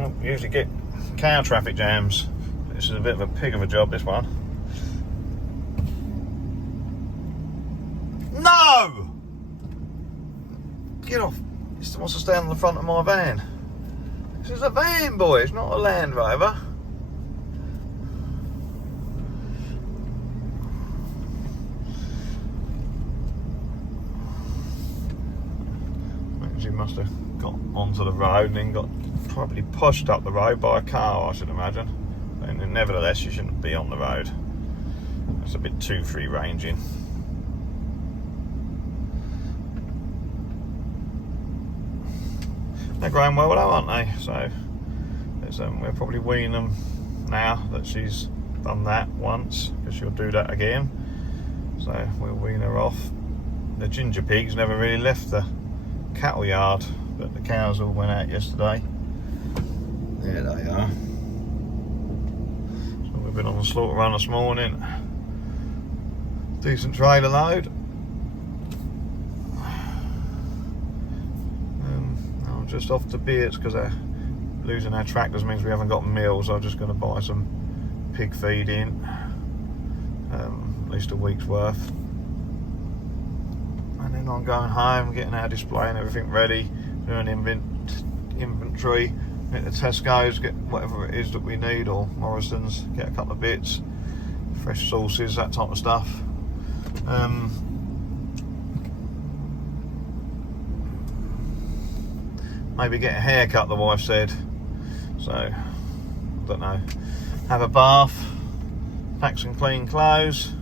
Well, usually get cow traffic jams. This is a bit of a pig of a job, this one. No! Get off. He still wants to stand on the front of my van. This is a van, boys, not a Land Rover. She must have got onto the road and then got probably pushed up the road by a car, I should imagine. And nevertheless, she shouldn't be on the road. It's a bit too free ranging. They're growing well though, aren't they? So we'll probably wean them now that she's done that once, because she'll do that again. So we'll wean her off. The ginger pigs never really left the cattle yard, but the cows all went out yesterday. There they are. So we've been on the slaughter run this morning. Decent trailer load. I'm just off to Beards because losing our tractors means we haven't got mills. So I'm just going to buy some pig feed in, at least a week's worth. And then I'm going home, getting our display and everything ready, doing inventory, at the Tesco's, get whatever it is that we need, or Morrison's, get a couple of bits, fresh sauces, that type of stuff. Maybe get a haircut, the wife said. So, I don't know. Have a bath, pack some clean clothes,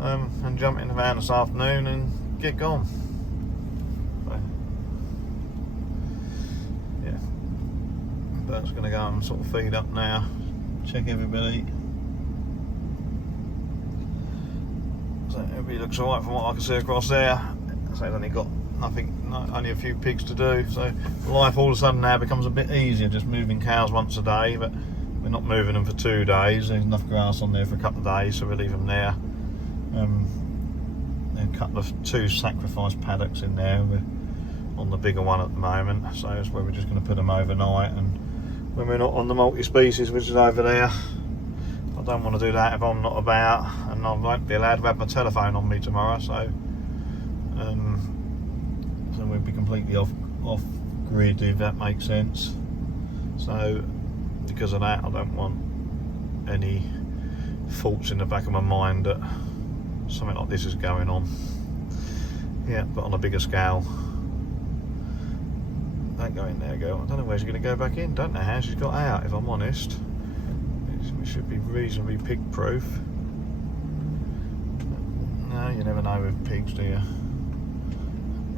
and jump in the van this afternoon and get gone. So, yeah. Bert's going to go and sort of feed up now, check everybody. So everybody looks alright from what I can see across there. So they've only got only a few pigs to do. So life all of a sudden now becomes a bit easier, just moving cows once a day, but we're not moving them for 2 days. There's enough grass on there for a couple of days, so we'll leave them there. A couple of 2 sacrifice paddocks in there. We're on the bigger one at the moment, so that's where we're just going to put them overnight. And when we're not on the multi-species, which is over there, I don't want to do that if I'm not about, and I won't be allowed to have my telephone on me tomorrow, so we'll be completely off grid, if that makes sense. So because of that, I don't want any thoughts in the back of my mind that something like this is going on. Yeah, but on a bigger scale. Don't go in there, girl. I don't know where she's going to go back in. Don't know how she's got out, if I'm honest. It should be reasonably pig proof. No, you never know with pigs, do you?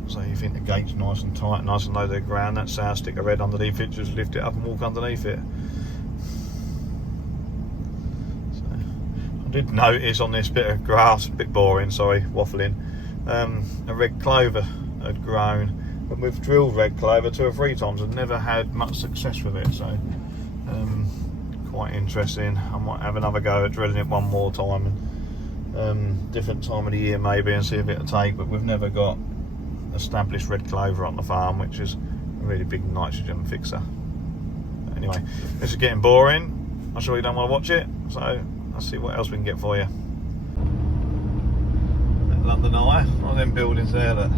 So you think the gate's nice and tight, nice and low to the ground, that's how, stick a head underneath it, just lift it up and walk underneath it. So, I did notice on this bit of grass, a bit boring, sorry, waffling, a red clover had grown, but we've drilled red clover 2 or 3 times and never had much success with it, so quite interesting. I might have another go at drilling it one more time, and different time of the year maybe, and see if it'll take, but we've never got established red clover on the farm, which is a really big nitrogen fixer. But anyway, this is getting boring. I'm sure you don't want to watch it, so I'll see what else we can get for you. London Eye, one of them buildings there that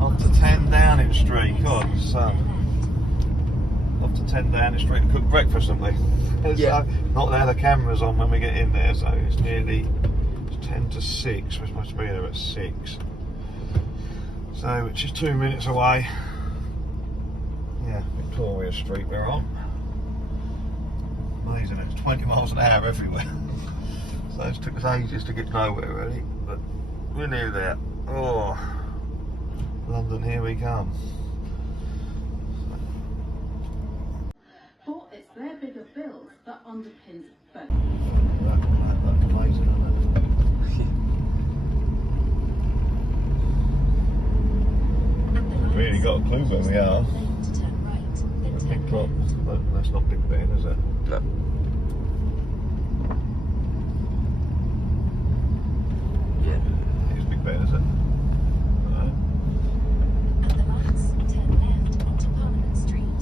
up to 10 Downing Street. God, son. Up to 10 Downing Street and cook breakfast, haven't they? Yeah. So, not there, the camera's on when we get in there, so it's nearly 10 to 6. We're supposed to be there at 6. So, which is 2 minutes away. Yeah, Victoria Street we're on. Amazing, it's 20 miles an hour everywhere. So it took us ages to get nowhere really, but we're near there. Oh, London, here we come. But it's their bigger bills that underpins both. That's amazing, isn't it? Really got a clue where we are. Big plot, but that's not Big Ben, is it? No. Yeah, it's Big Ben, is it? No. At the lights, turn left onto Parliament Street.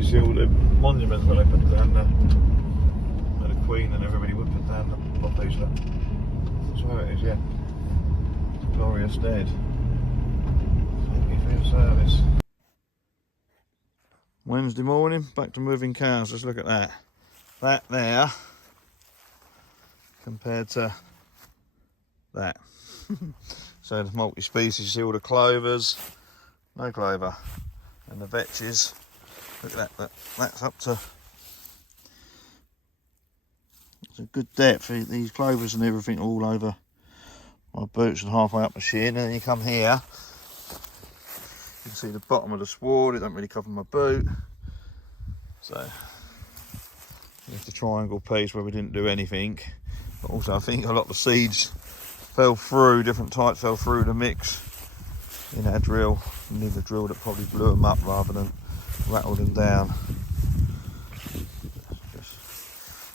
you see all the monuments where they put down where the Queen and everybody would put down the poppies. That's where it is, yeah. Glorious dead. Thank you for your service. Wednesday morning, back to moving cows. Let's look at that. That there compared to that. So the multi-species, you see all the clovers, no clover, and the vetches. Look at that, that's up to, it's a good depth. These clovers and everything all over my boots and halfway up my shin, and then you come here, you can see the bottom of the sward. It don't really cover my boot, so there's the triangle piece where we didn't do anything. But also I think a lot of the seeds fell through, different types fell through the mix in our drill. We need a drill that probably blew them up rather than rattled them down. Just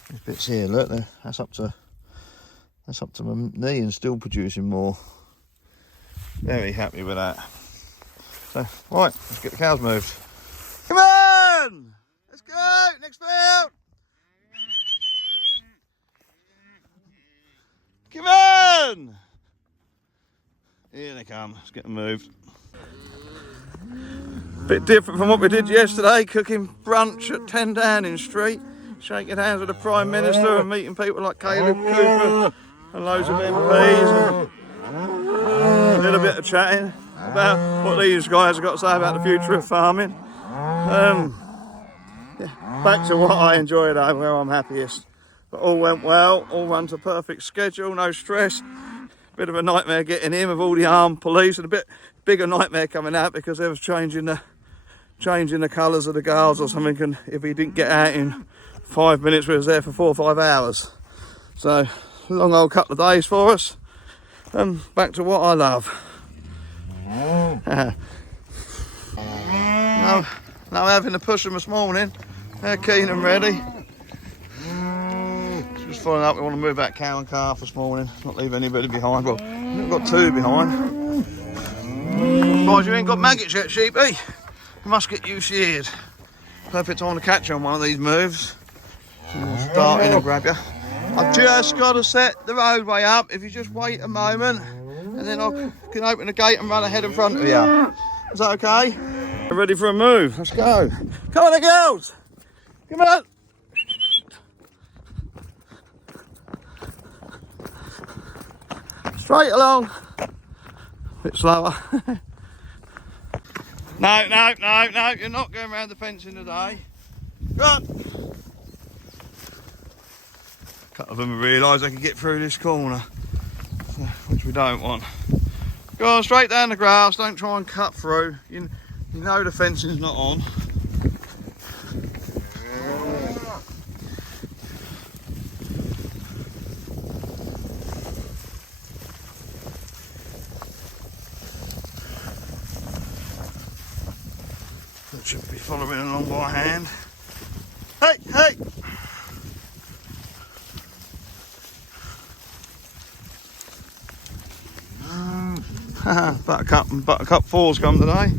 these bits here, look, that's up to my knee and still producing more. Very happy with that. So, right, let's get the cows moved. Come on! Let's go! Next field! Come on! Here they come. Let's get them moved. Bit different from what we did yesterday, cooking brunch at 10 Downing Street, shaking hands with the Prime Minister and meeting people like Caleb Cooper and loads of MPs, and a little bit of chatting about what these guys have got to say about the future of farming. Yeah, back to what I enjoy at home, where I'm happiest. But all went well, all run to perfect schedule, no stress. Bit of a nightmare getting in with all the armed police, and a bit bigger nightmare coming out because they was changing the colours of the girls or something, and if he didn't get out in 5 minutes, we was there for 4 or 5 hours. So long old couple of days for us, and back to what I love. No having to push them this morning. They're keen and ready. Just following up, we want to move that cow and calf this morning, not leave anybody behind. Well, we've got 2 behind. Guys, you ain't got maggots yet, sheepy. You must get you sheared. Perfect time to catch you on one of these moves. I'll start in and grab you. I've just got to set the roadway up. If you just wait a moment, and then I can open the gate and run ahead in front of you. Is that okay? We're ready for a move. Let's go. Come on, the girls. Come on. Straight along. A bit slower. No, you're not going around the fencing today. Run! A couple of them have realised they can get through this corner, which we don't want. Go on, straight down the grass, don't try and cut through. You know the fencing's not on. Should be following along by hand. Hey! Buttercup and Buttercup 4's come today.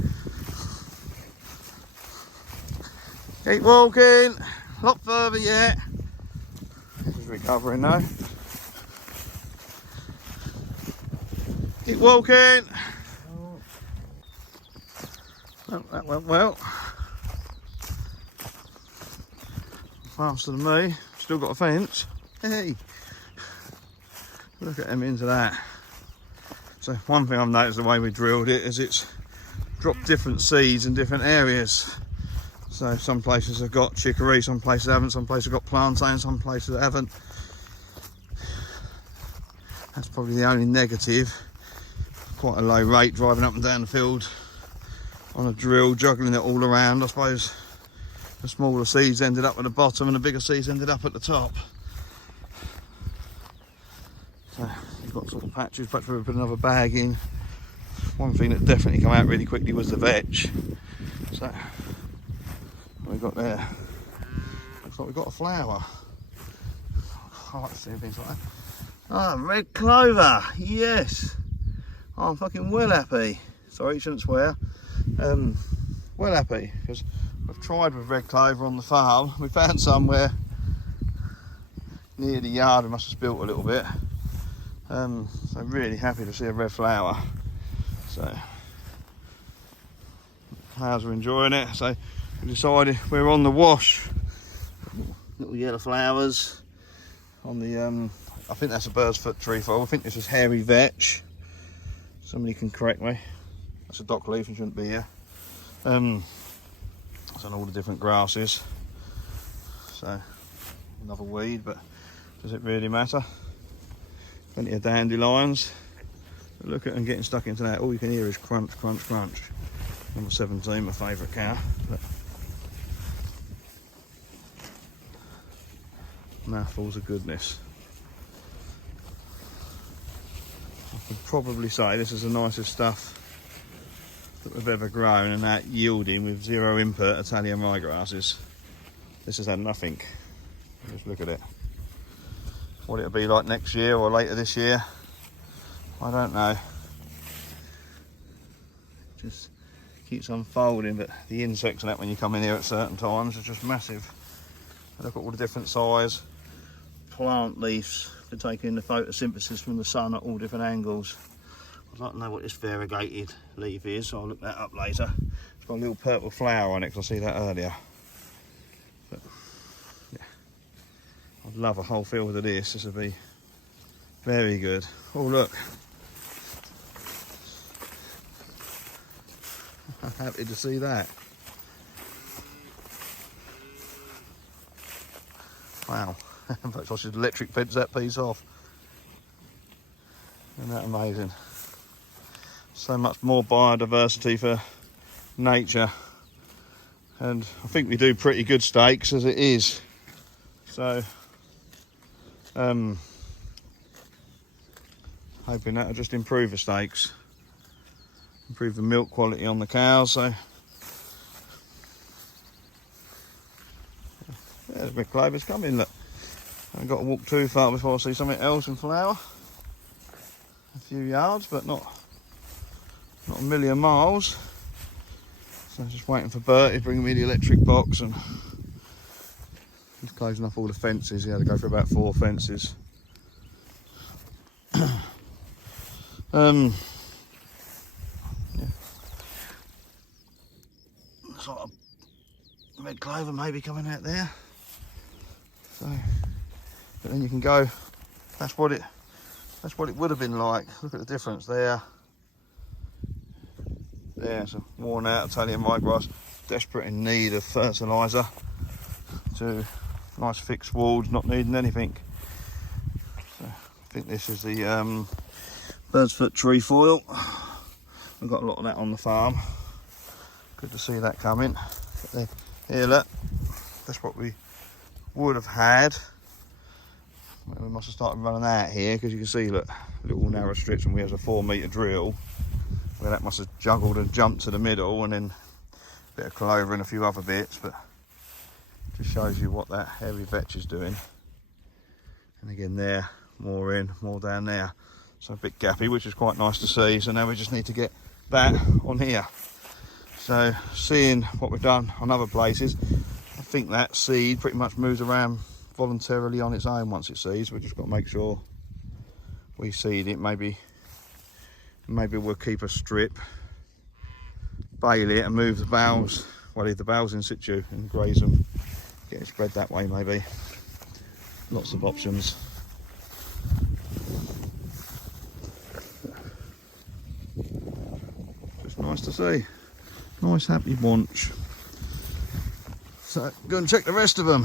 Keep walking, a lot further yet. He's recovering now. Keep walking. Oh, that went well. Faster than me. Still got a fence. Hey! Look at them into that. So one thing I've noticed the way we drilled it is it's dropped different seeds in different areas. So some places have got chicory, some places haven't, some places have got plantain, some places haven't. That's probably the only negative. Quite a low rate driving up and down the field on a drill, juggling it all around. I suppose the smaller seeds ended up at the bottom and the bigger seeds ended up at the top. So you've got sort of patches, perhaps we put another bag in. One thing that definitely came out really quickly was the vetch. So what we got there? Looks like we've got a flower. I like seeing things like that. Ah, red clover, yes. I'm fucking well happy. Sorry, you shouldn't swear. Well happy, because I've tried with red clover on the farm. We found somewhere near the yard, we must have spilt a little bit. So I'm really happy to see a red flower. So flowers are enjoying it. So we decided we're on the wash. Little yellow flowers on the I think that's a bird's foot trefoil. I think this is hairy vetch. Somebody can correct me. That's a dock leaf and shouldn't be here. It's on all the different grasses. So another weed, but does it really matter? Plenty of dandelions. But look at them getting stuck into that. All you can hear is crunch, crunch, crunch. Number 17, my favourite cow. But mouthfuls of goodness. I could probably say this is the nicest stuff that we've ever grown, and that yielding with zero input Italian ryegrasses. This has had nothing. Just look at it. What it'll be like next year or later this year, I don't know. Just keeps unfolding, but the insects and that when you come in here at certain times are just massive. Look at all the different size plant leaves for taking the photosynthesis from the sun at all different angles. I'd like to know what this variegated leaf is, so I'll look that up later. It's got a little purple flower on it because I see that earlier. But yeah, I'd love a whole field of this. This would be very good. Oh look, I'm happy to see that. Wow, perhaps I should electric fence that piece off. Isn't that amazing? So much more biodiversity for nature, and I think we do pretty good steaks as it is. So hoping that'll just improve the steaks, improve the milk quality on the cows. So yeah, the red clover's coming. Look, I haven't got to walk too far before I see something else in flower. A few yards, but not a million miles. So just waiting for Bertie bringing me the electric box, and he's closing up all the fences. He had to go for about 4 fences. Yeah. Looks like a red clover maybe coming out there. So, but then you can go. That's what it would have been like. Look at the difference there. There's a worn out Italian ryegrass, desperate in need of fertiliser, to nice fixed walls not needing anything. So I think this is the bird's foot trefoil. We've got a lot of that on the farm. Good to see that coming. But here, look, that's what we would have had. We must have started running out here because you can see, look, little narrow strips, and we have a 4 metre drill where that must have juggled and jumped to the middle, and then a bit of clover and a few other bits, but just shows you what that hairy vetch is doing. And again there, more in, more down there. So a bit gappy, which is quite nice to see. So now we just need to get that on here. So seeing what we've done on other places, I think that seed pretty much moves around voluntarily on its own once it seeds. We've just got to make sure we seed it. Maybe we'll keep a strip, bale it and move the boughs, well, leave the boughs in situ and graze them, get it spread that way maybe. Lots of options. Just nice to see. Nice happy bunch. So go and check the rest of them.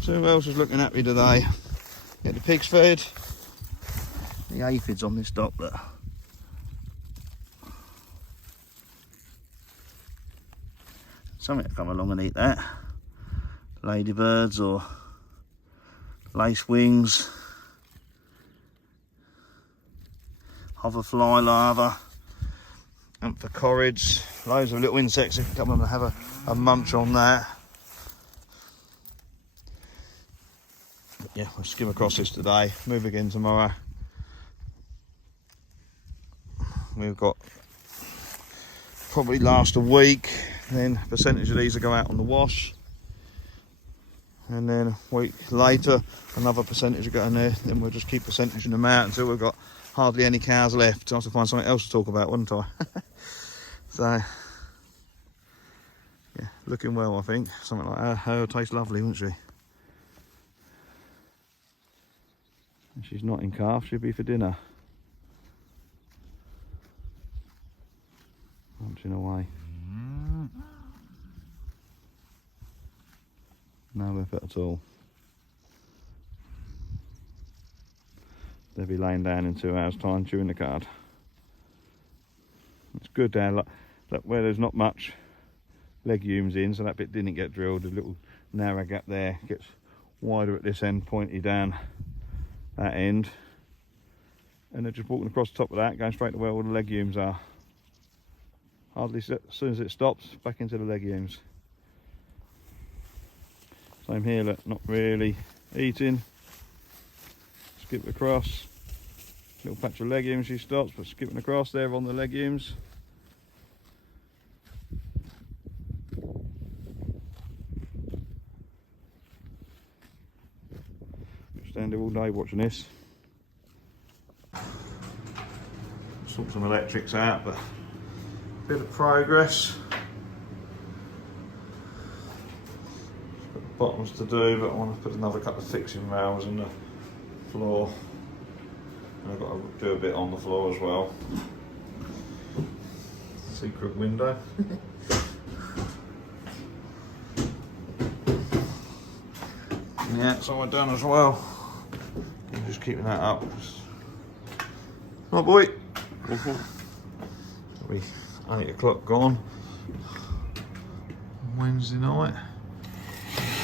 See who else is looking happy today. Get the pigs fed. The aphids on this dock, look. Something to come along and eat that. Ladybirds or lacewings, hoverfly larvae, anthochorids, loads of little insects that can come and have a munch on that. Yeah, we'll skim across this today, move again tomorrow. We've got probably last a week. And then a percentage of these will go out on the wash. And then a week later, another percentage will go in there. Then we'll just keep percentaging them out until we've got hardly any cows left. I have to find something else to talk about, wouldn't I? So, yeah, looking well, I think. Something like that. Her tastes lovely, wouldn't she? And she's not in calf, she'll be for dinner. Munching away. No effort at all. They'll be laying down in 2 hours' time chewing the cud. It's good down, look, where there's not much legumes in, so that bit didn't get drilled. A little narrow gap there gets wider at this end, pointy down that end. And they're just walking across the top of that, going straight to where all the legumes are. Hardly, as soon as it stops, back into the legumes. Same here, look, not really eating. Skip across. Little patch of legumes she stops, but skipping across there on the legumes. Stand there all day watching this. Sort some electrics out, but a bit of progress. Bottoms to do, but I want to put another couple of fixing rails in the floor. And I've got to do a bit on the floor as well. Secret window. And the outside done as well. I'm just keeping that up. Oh boy. It'll be 8 o'clock gone. Wednesday night.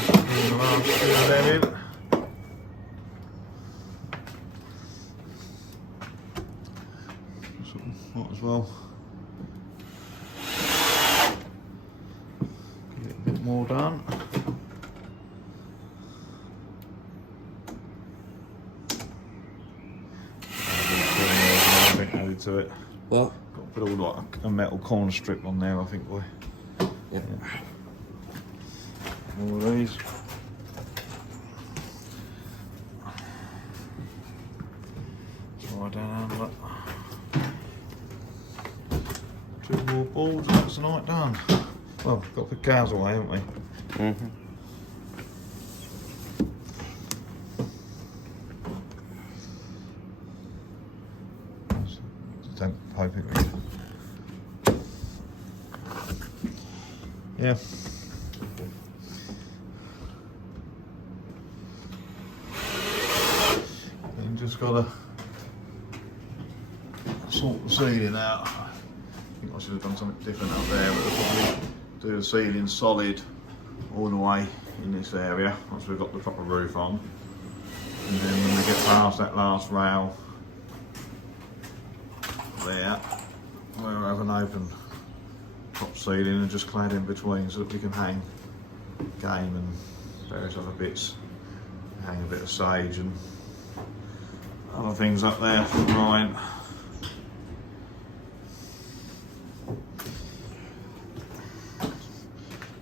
The last few of them in. So, might as well get a bit more done. Added to it. What? Got to put all like a metal corner strip on there, I think, boy. Yeah. All of these. Slide down, look. 2 more balls, and that's the night done. Well, we've got to put cows away, haven't we? Mm-hmm. Don't poke it. Yeah. And just gotta sort the ceiling out. I think I should have done something different up there, but I'll probably do the ceiling solid all the way in this area once we've got the proper roof on. And then when we get past that last rail there, we'll have an open top ceiling and just clad in between so that we can hang game and various other bits. Hang a bit of sage and other things up there for Ryan.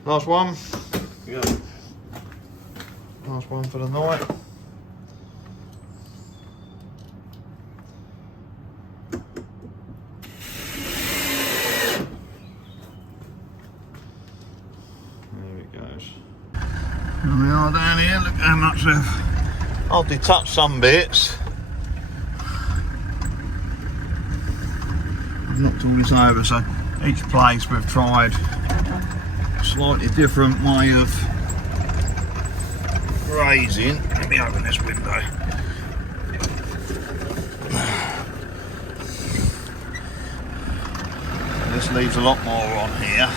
Last one. Yeah. Last one for the night. There it goes. Here we are down here. Look how much I'll detach some bits. I've knocked all this over, so each place we've tried a slightly different way of grazing. Let me open this window. This leaves a lot more on here.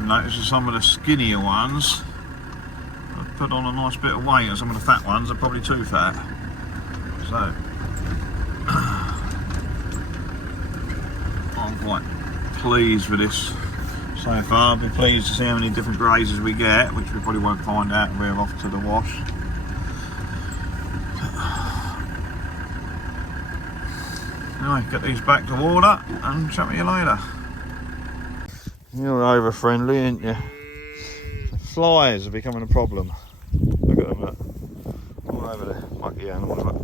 have noticed is some of the skinnier ones have put on a nice bit of weight, and some of the fat ones are probably too fat. So I'm quite pleased with this so far. I'll be pleased to see how many different grazes we get, which we probably won't find out until we're off to the wash. Anyway, get these back to water and chat with you later. You're over friendly, ain't you? The flies are becoming a problem. Look at them, look. All over there, mucky animals. Look.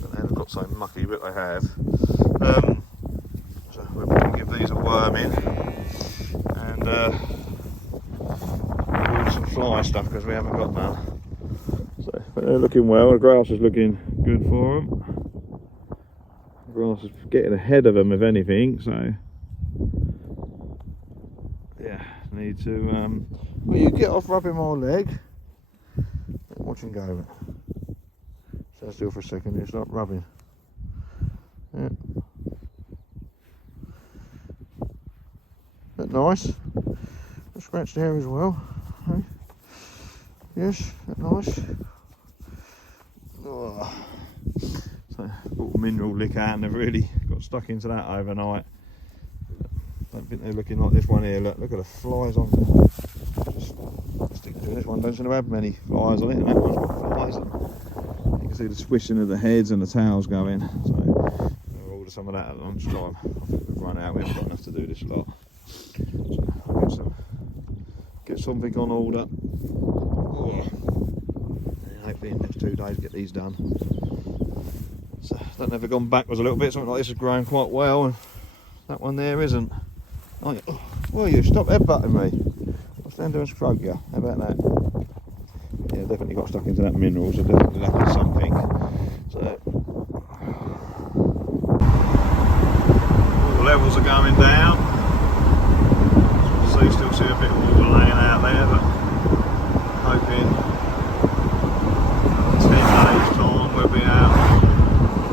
But they've got so mucky, but they have. So we'll probably give these a worm in and remove some fly stuff because we haven't got none. So, but they're looking well. The grass is looking good for them. The grass is getting ahead of them, if anything. So. Yeah, need to. Will you get off rubbing my leg? Watch him go. Stand still for a second. You start rubbing. Yeah. That nice. I scratched there as well. Hey? Yes, that nice. Oh. So brought a mineral lick out and they've really got stuck into that overnight. Don't think they're looking like this one here. Look at the flies on. Just sticking to this one. Don't seem to have many flies on it, and that one's got flies. And you can see the swishing of the heads and the tails going. So we'll order some of that at lunchtime. I think we've run out. We haven't got enough to do this lot. So I'll get something on order. Oh. And hopefully in the next 2 days get these done. So that never gone backwards a little bit. Something like this has grown quite well, and that one there isn't. Oh, will you stop headbutting me? I'll stand there and stroke you. How about that? Yeah, definitely got stuck into that mineral, so definitely left something. So all the levels are going down. So you still see a bit of water laying out there, but hoping 10 days time we'll be out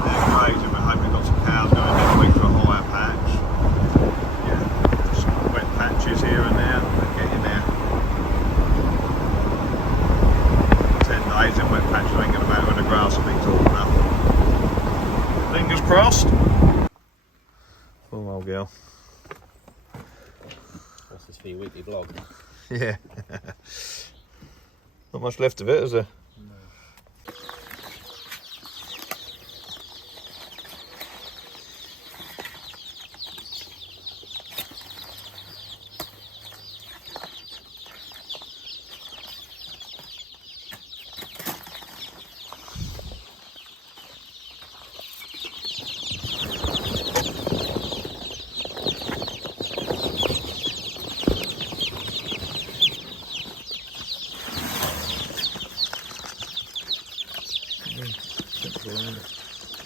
there grazing. We're hoping we've got some cows going next week for a higher patch. Patches here and there, we're getting there. 10 days in wet patches ain't going to matter when the grass will be tall enough. Fingers crossed. Poor old girl. That's just for your weekly vlog. Yeah. Not much left of it, is there?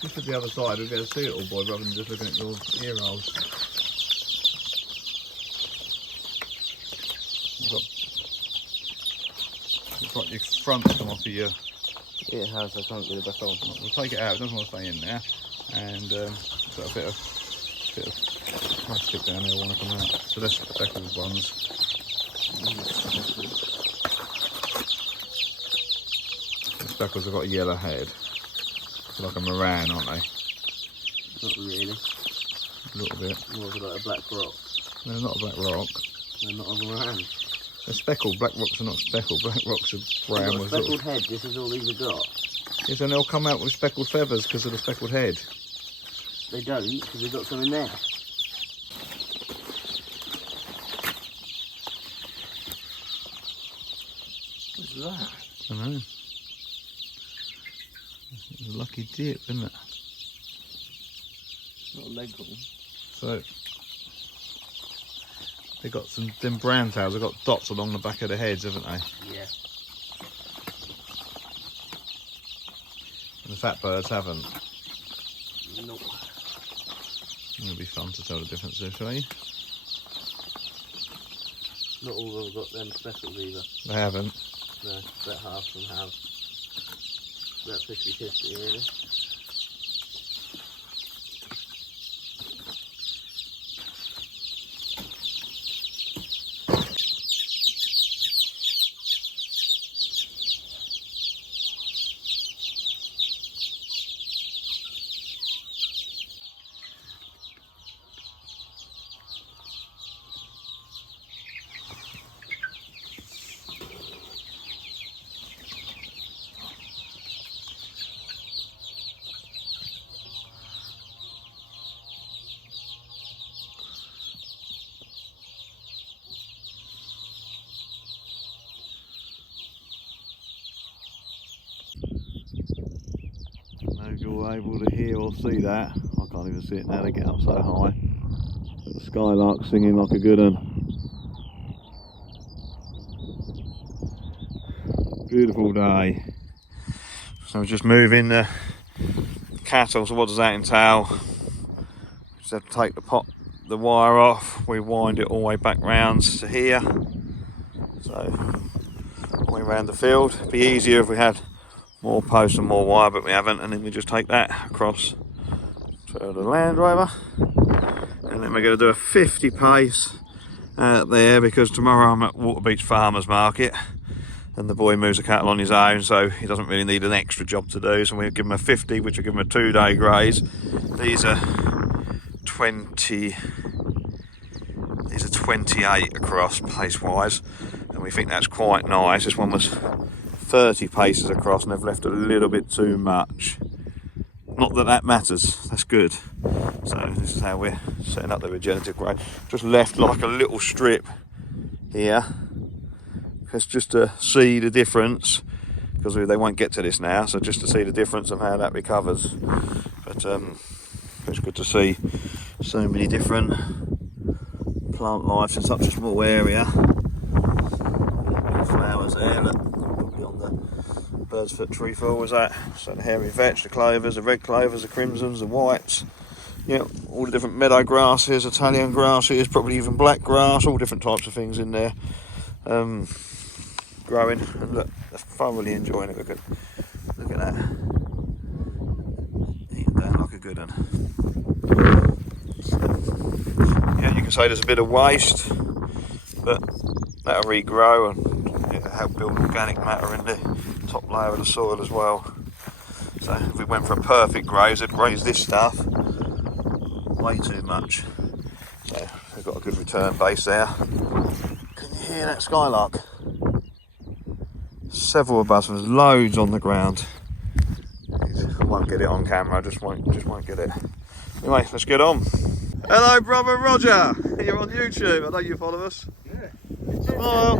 Just at the other side, we'll be able to see it all, boy, rather than just looking at your ear rolls. Looks like your front's come off of your. It has, I can't get it back on. We'll take it out, it doesn't want to stay in there. And got a bit of plastic down there, want to come out. So that's speckled ones. The speckles have got a yellow head. They're like a moran, aren't they? Not really. A little bit. More of like a black rock. They're not a black rock. They're not a moran. They're speckled. Black rocks are not speckled. Black rocks are brown with speckled head, this is all these have got. Yes, and they'll come out with speckled feathers because of the speckled head. They don't, because they've got some in there. What's that? I know. It's a lucky dip, isn't it? Not a leghorn. So they got some them brown tails. They've got dots along the back of the heads, haven't they? Yeah. And the fat birds haven't. Nope. It'll be fun to tell the difference there, shall you? Not all of them got them speckles either. They haven't. No, about half of them have. About 50-50 really. you're able to hear or see that. I can't even see it now, they get up so high. But the skylark singing like a good one. Beautiful day. So we're just moving the cattle, so what does that entail? We just have to take the wire off, we wind it all the way back round to here. So, all the way around the field. It'd be easier if we had more posts and more wire, but we haven't, and then we just take that across to the Land Rover. And then we're going to do a 50 pace out there, because tomorrow I'm at Waterbeach Farmers Market and the boy moves the cattle on his own, so he doesn't really need an extra job to do. So we'll give him a 50, which will give him a 2-day graze. These are 28 across pace wise, and we think that's quite nice. This one was 30 paces across and they've left a little bit too much. Not that that matters, that's good. So this is how we're setting up the regenerative graze. Just left like a little strip here, just to see the difference, because they won't get to this now, so just to see the difference of how that recovers. But it's good to see so many different plant life in such a small area. Flowers there, look, probably on the bird's foot trefoil was that. So the hairy vetch, the clovers, the red clovers, the crimsons, the whites, yeah, all the different meadow grasses, Italian grasses, probably even black grass, all different types of things in there. Growing, and look, they're thoroughly enjoying it. Look at that. Eating down like a good one. Yeah, you can say there's a bit of waste, but that'll regrow and it'll help build organic matter in the top layer of the soil as well. So if we went for a perfect graze, it'd graze this stuff way too much. So we've got a good return base there. Can you hear that skylark? Several of us, there's loads on the ground. I won't get it on camera, I just won't get it. Anyway, let's get on. Hello, brother Roger. You're on YouTube. I know you follow us. Yeah. Smile.